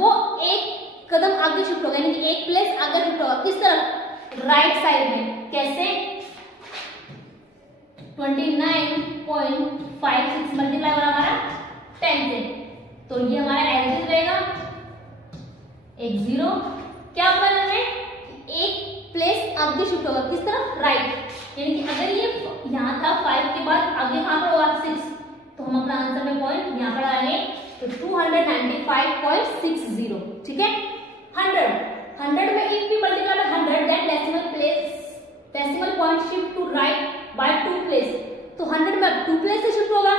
वो एक कदम आगे शिफ्ट होगा यानी कि एक प्लेस आगे शिफ्ट होगा। किस तरफ राइट साइड में कैसे 29.56 मल्टीप्लाई होगा हमारा 10 से तो ये हमारा एवरेज रहेगा एक 0 क्या बोला है एक प्लेस आगे शिफ्ट होगा किस तरफ राइट यानी कि अगर ये यहाँ था 5 के बाद आगे कहाँ पर होगा 6 तो तो हम अपना आंसर में पॉइंट यहाँ पर डालेंगे, तो 295.60, ठीक है। 100 में if we multiply by 100 then decimal point shift to right by 2 place. तो 100 में अब 2 प्लेस से शिफ्ट होगा,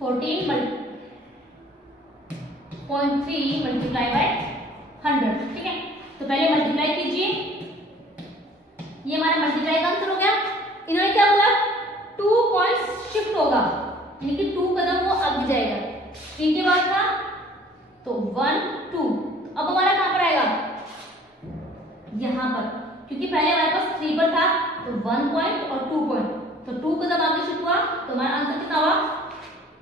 14.3 मल्टीप्लाई बाय 100, ठीक है। तो पहले मल्टीप्लाई कीजिए, ये हमारा मल्टीप्लाई का आंसर हो गया। इन्होंने क्या बोला, 2 पॉइंट्स शिफ्ट होगा, यानी कि 2 कदम वो आगे जाएगा। 3 के बाद था तो 1 2, अब हमारा कहां पर आएगा, यहां पर, क्योंकि पहले हमारे पास 3 पर था, तो 1 पॉइंट और 2 पॉइंट, तो 2 कदम आगे शिफ्ट हुआ, तो हमारा आंसर कितना हुआ,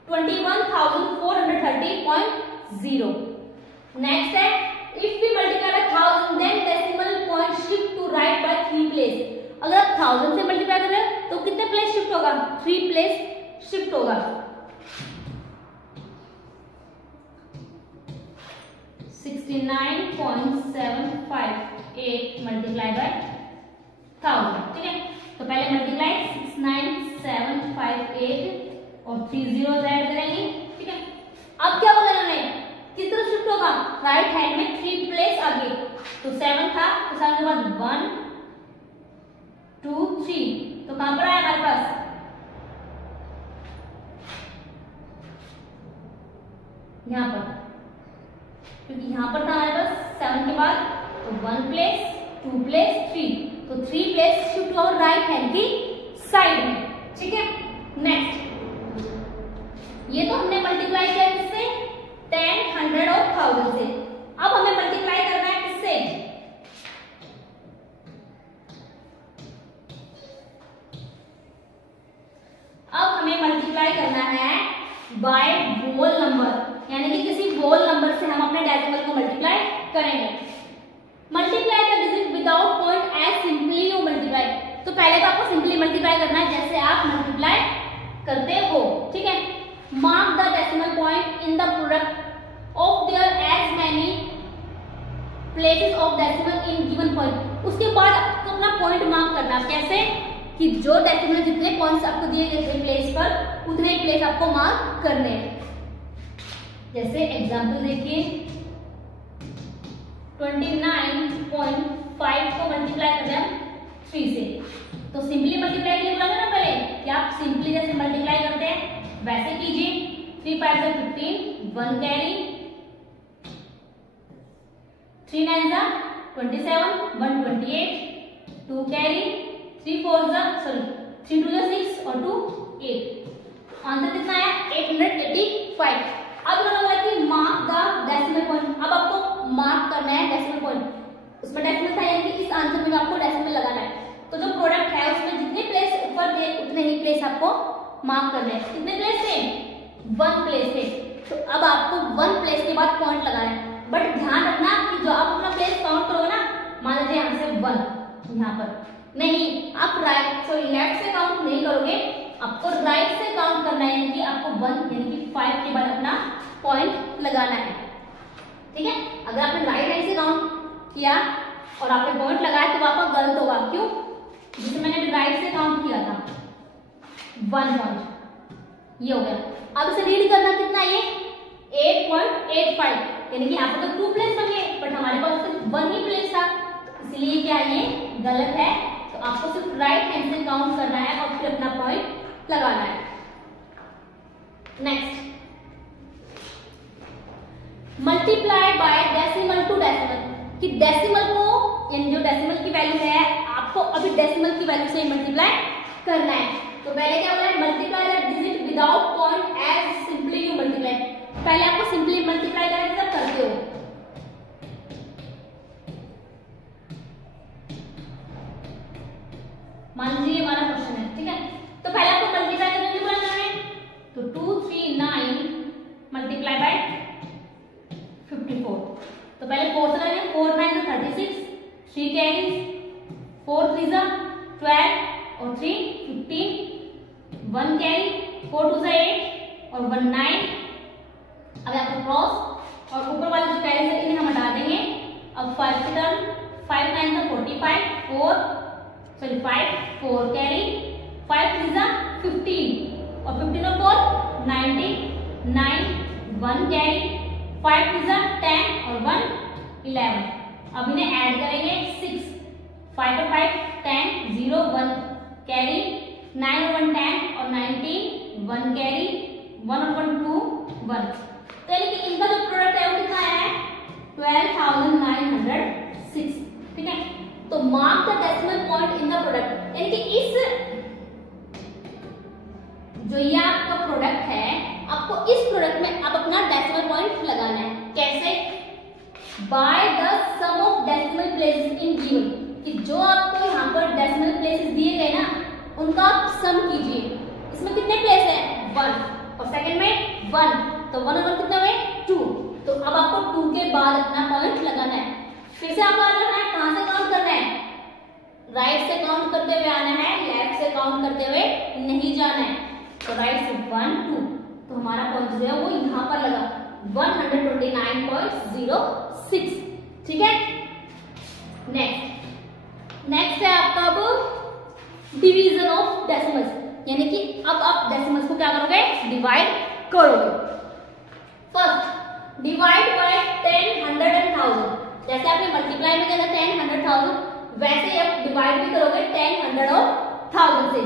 21,430.0। नेक्स्ट है, if we multiply by 1000 then decimal point shift to right by 3 place. अगर आप 1000 से मल्टीप्लाई कर रहे हैं तो कितने प्लेस शिफ्ट होगा, 3 प्लेस शिफ्ट होगा। 69.758 मल्टीप्लाई बाय 1000, ठीक है। तो पहले मल्टीप्लाई 69758 और 3 zeros ऐड करेंगे, ठीक है। अब क्या बोला इन्होंने, किस तरफ शिफ्ट होगा, राइट हैंड में 3 प्लेस आगे, तो 7 था, तो 7 के बाद 1 2 3, तो कहां पर आया हमारे पास, यहां पर, क्योंकि यहां पर था हमारे पास 7 के बाद, तो 1 प्लेस 2 प्लेस 3, तो 3 प्लेस शिफ्ट हुआ राइट हैंड की साइड में, ठीक है। नेक्स्ट, ये तो हमने मल्टीप्लाई किया किससे, 10 100 और 1000 से। अब हमें मल्टीप्लाई करना है किससे, अब हमें मल्टीप्लाई करना है बाय होल नंबर, यानी कि किसी होल नंबर से हम अपने डेसिमल को मल्टीप्लाई करेंगे। Multiply the digit without point as simply you multiply. तो पहले तो आपको सिंपली मल्टीप्लाई करना है जैसे आप मल्टीप्लाई करते हो, ठीक है। Mark the decimal point in the product of their as many places of decimal in given point. उसके बाद आपको अपना पॉइंट मार्क करना, कैसे कि जो डेसिमल जितने पॉइंट्स आपको दिए गए थे प्लेस पर, उतने ही प्लेस आपको मार्क करने हैं। जैसे एग्जांपल देखिए, 29.5 को मल्टीप्लाई कर रहे हैं 3 से, तो सिंपली मल्टीप्लाई के लिए बोला ना पहले कि आप सिंपली जैसे मल्टीप्लाई करते हैं वैसे कीजिए। 3 5 से 15, 1 कैरी, 3 9 जा 27, 1 28, 2 कैरी, 3 4 जा 3 2 जा 6 और 2 8। आंसर कितना आया, 885। अब उन्होंने बोला कि मार्क द डेसिमल पॉइंट। अब आपको मार्क करना है डेसिमल पॉइंट, उसमें डेसिमल था, यानी कि इस आंसर में आपको डेसिमल लगाना है। तो जो प्रोडक्ट है उसमें जितने प्लेस ऊपर थे उतने ही प्लेस आपको मार्क करने हैं। कितने प्लेस थे, 1 प्लेस थे, तो अब आपको 1 प्लेस के बाद पॉइंट लगाना है। बट ध्यान रखना कि जो आप अपना प्लेस काउंट करोगे ना, मान लीजिए यहाँ से 1, यहाँ पर नहीं, आप लेफ्ट से काउंट नहीं करोगे, आपको राइट से काउंट करना है, यानी कि आपको 1 यानी कि 5 के बाद अपना पॉइंट लगाना है, ठीक है। अगर आपने राइट हैंड से काउंट किया और आपने पॉइंट लगाया तो आपका गलत होगा, क्यों, जिसे मैंने अभी राइट से काउंट किया था 1 पॉइंट, ये हो गया। अब इसे रीड करना कितना, ये 8.85, यानी कि यहाँ पर तो 2 प्लेस बन गए, बट हमारे पास सिर्फ 1 ही प्लेस था, इसलिए क्या ये गलत है। तो आपको सिर्फ राइट हैंड से काउंट करना है और फिर अपना पॉइंट लगाना है। Next, multiply by decimal to decimal, कि डेसिमल को, यानी जो डेसिमल की वैल्यू है आपको अभी डेसिमल की वैल्यू से मल्टीप्लाई करना है। तो पहले क्या बोला है, multiply the digit without point as simply you multiply. पहले आपको सिंपली मल्टीप्लाई करके तब करते हो। मान लीजिए हमारा क्वेश्चन है, ठीक है। तो पहले आपको मल्टीप्लाई करने के लिए बोला है, तो 239 मल्टीप्लाई बाय 54। तो पहले 4 से करेंगे, 4 9 से 36, 3 कैरीज, 4 3 जा 12 और 3 15, 1 कैरी, 4 2 से 8 और 1 9। अब आपको क्रॉस और ऊपर वाले जो कैरीज है इन्हें हम हटा देंगे। अब 5 से टर्न, 5 9 से 45, 5 4 कैरी, 5 3 जा 15 और 15 और 4 19 9 1 कैरी 5 2 जा 10 और 1 11। अब इन्हें ऐड करेंगे 6 5 और 5 10 0 1 कैरी 9 और 1 10 और 19 1 कैरी 1 और 1 2 1। तो यानी कि इनका जो प्रोडक्ट है वो कितना है 12,906। ठीक है, तो mark the decimal point in the product, यानी कि इस जो ये आपका प्रोडक्ट है आपको इस प्रोडक्ट में अब अपना डेसिमल पॉइंट लगाना है। कैसे? By the sum of decimal places in given, कि जो आपको यहाँ पर डेसिमल प्लेसेस दिए गए ना उनका आप सम कीजिए। इसमें कितने प्लेस है 1 और सेकंड में 1, तो 1 और 1 कितना हुए 2। तो अब आपको 2 के बाद अपना पॉइंट लगाना है। फिर से आपको आना है, कहां से काउंट करना है? राइट से काउंट करते हुए आना है, लेफ्ट से काउंट करते हुए नहीं जाना है। तो राइट से 1 2, तो हमारा पॉइंट जो है वो यहाँ पर लगा 129.06। ठीक है, नेक्स्ट है आपका अब डिवीजन ऑफ डेसिमल्स, यानी कि अब आप डेसिमल्स को क्या करोगे डिवाइड करोगे। First divide by 10 100 and 1000। जैसे आपने मल्टीप्लाई में किया था 10 100 1000, वैसे ही आप डिवाइड भी करोगे 10 100 और 1000 से।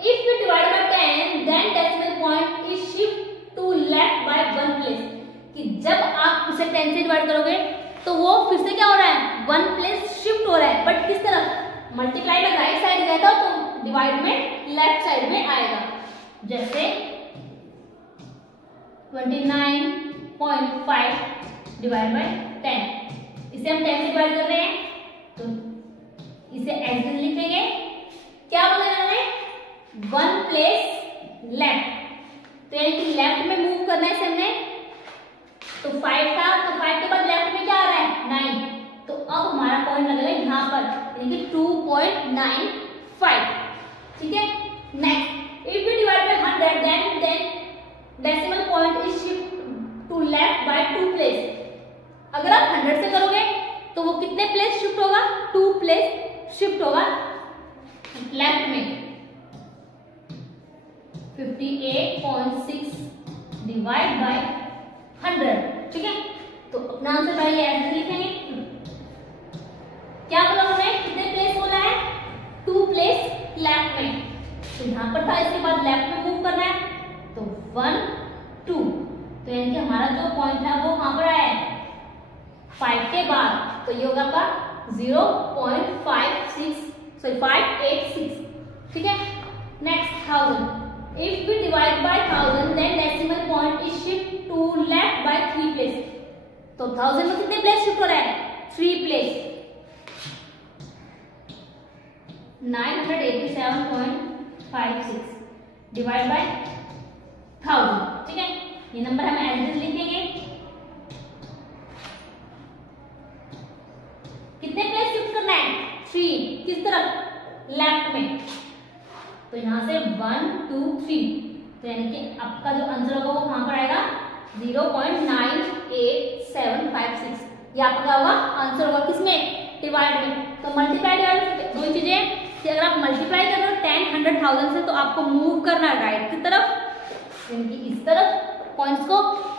If we divide by 10, then decimal point is shift to left by 1 place, कि जब आप उसे 10 से डिवाइड करोगे तो वो फिर से क्या हो रहा है 1 प्लेस शिफ्ट हो रहा है, बट किस तरफ? मल्टीप्लाई में राइट साइड गया था तो डिवाइड में लेफ्ट साइड में आएगा। जैसे 29.5 डिवाइड बाय 10, इसे हम 10 से डिवाइड कर रहे हैं तो इसे एज लिखेंगे। क्या बोला है 1 प्लेस लेफ्ट, तो यानी कि लेफ्ट में मूव करना है हमने। तो 5 था तो 5 के बाद लेफ्ट में क्या आ रहा है 9, तो अब हमारा पॉइंट लगेगा यहाँ पर, यानी कि 2.95। ठीक है, next if we divide by 100 then decimal point is shift to left by 2 place. अगर आप 100 से करोगे तो वो कितने प्लेस शिफ्ट होगा 2 प्लेस शिफ्ट होगा लेफ्ट में। 58.6 डिवाइड बाय 100। ठीक है, तो अपना आंसर पहले ऐसे लिखेंगे। क्या बोला हमने कितने प्लेस बोला है 2 प्लेस लेफ्ट में, तो यहां पर था, इसके बाद लेफ्ट में मूव करना है तो 1 2, तो यानी कि हमारा जो पॉइंट है वो कहां पर आया है 5 के बाद, तो ये होगा आपका 586। ठीक है, next 1000। If we divide by 1000, then decimal point is shift to left by 3 place. तो 1000 में कितने प्लेस शिफ्ट हो रहा है 3 प्लेस। 987.56 divide by 1000। ठीक है, ये नंबर हम एज लिखेंगे। कितने प्लेस शिफ्ट करना है 3, किस तरफ लेफ्ट में, तो यहां से 1 2 3, तो यानी कि आपका जो आंसर होगा वो कहां पर आएगा 0.98756। ये आपका होगा आंसर होगा किसमें डिवाइड में। तो मल्टीप्लाई डिवाइड दो चीजें कि अगर आप मल्टीप्लाई कर रहे हो 10 100 1000 से तो आपको मूव करना है राइट की तरफ, यानी कि इस तरफ पॉइंट्स को,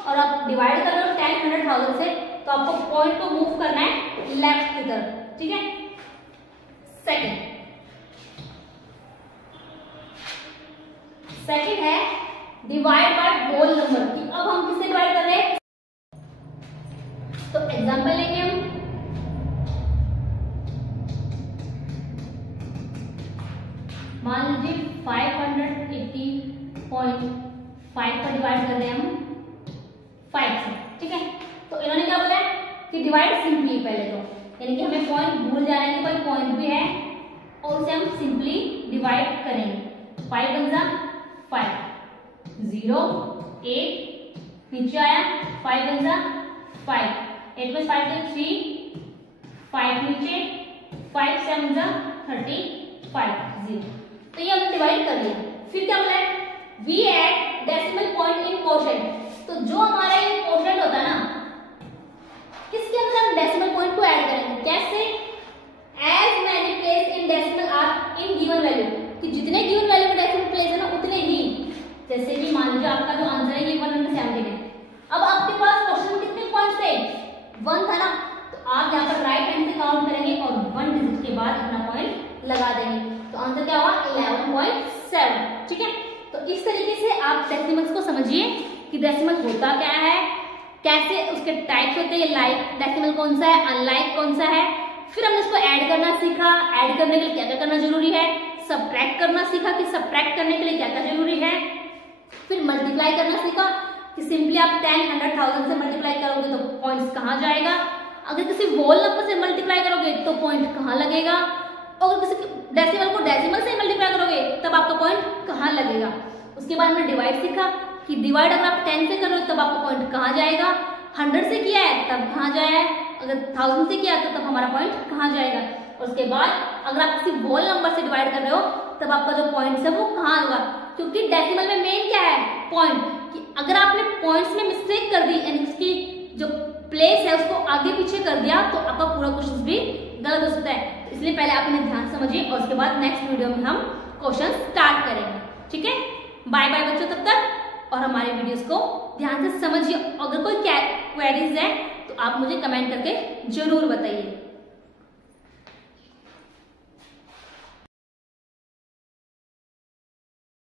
और आप डिवाइड कर रहे हो 10 100 1000 से तो आपको पॉइंट को मूव करना है लेफ्ट की तरफ। ठीक है, सेकंड है डिवाइड बाय होल नंबर, कि अब हम किससे डिवाइड कर रहे हैं। तो एग्जांपल लेंगे हम, मान लीजिए 580.5 पर डिवाइड कर रहे हैं हम 5 से। ठीक है, तो इन्होंने क्या बोला कि डिवाइड सिंपली, पहले तो यानी कि हमें पॉइंट भूल जाना है कि कोई पॉइंट भी है और उसे हम सिंपली डिवाइड करेंगे। 5 बन जा 5 0 8 नीचे आया 5 बन जा 5 8 में 5 3 5 नीचे 5 7 जा 35 0, तो ये हमने डिवाइड कर लिया। फिर क्या बोला है we add decimal point in quotient, तो जो हमारा ये कोशेंट होता है ना इसके अंदर हम डेसिमल पॉइंट को ऐड करेंगे। कैसे? As many place in decimal are in given value, कि जितने गिवन वैल्यू में डेसिमल प्लेस है ना उतने ही, जैसे कि मान लीजिए आपका जो आंसर है ये 117 है। अब आपके पास क्वेश्चन में कितने पॉइंट्स थे, 1 था ना, तो आप यहाँ पर राइट हैंड से काउंट करेंगे और 1 डिजिट के बाद अपना पॉइंट लगा देंगे, तो आंसर क्या हुआ 11.7। ठीक है, तो इस तरीके से आप डेसिमल्स को समझिए कि डेसिमल होता क्या है, कैसे उसके टाइप्स होते हैं, लाइक डेसिमल कौन सा है, अनलाइक कौन सा है। फिर हमने इसको ऐड करना सीखा, ऐड करने के लिए क्या क्या करना जरूरी है, सबट्रैक्ट करना सीखा कि सबट्रैक्ट करने के लिए क्या क्या जरूरी है। फिर मल्टीप्लाई करना सीखा कि सिंपली आप 10, 100, 1000 से मल्टीप्लाई करोगे तो पॉइंट्स कहाँ जाएगा, अगर किसी होल नंबर से मल्टीप्लाई करोगे तो पॉइंट कहाँ लगेगा, और किसी डेसिमल को डेसिमल से मल्टीप्लाई करोगे तब आपका पॉइंट कहाँ लगेगा। उसके बाद हमने डिवाइड सीखा कि डिवाइड अगर आप 10 से कर रहे हो तब आपका पॉइंट कहाँ जाएगा, 100 से किया है तब कहाँ जाए, अगर 1000 से किया तो तब हमारा पॉइंट कहाँ जाएगा। और उसके बाद अगर आप किसी होल नंबर से डिवाइड कर रहे हो तब आपका जो पॉइंट है वो कहाँ होगा, क्योंकि डेसिमल में मेन क्या है पॉइंट, कि अगर आपने पॉइंट्स में मिस्टेक कर दी यानी उसकी जो प्लेस है उसको आगे पीछे कर दिया तो आपका पूरा क्वेश्चन भी गलत हो सकता है। तो इसलिए पहले आप इन्हें ध्यान से समझिए और उसके बाद नेक्स्ट वीडियो में हम क्वेश्चन स्टार्ट करेंगे। ठीक है, बाय बाय बच्चों तब तक, और हमारे वीडियोस को ध्यान से समझिए। अगर कोई क्वेरीज है तो आप मुझे कमेंट करके जरूर बताइए।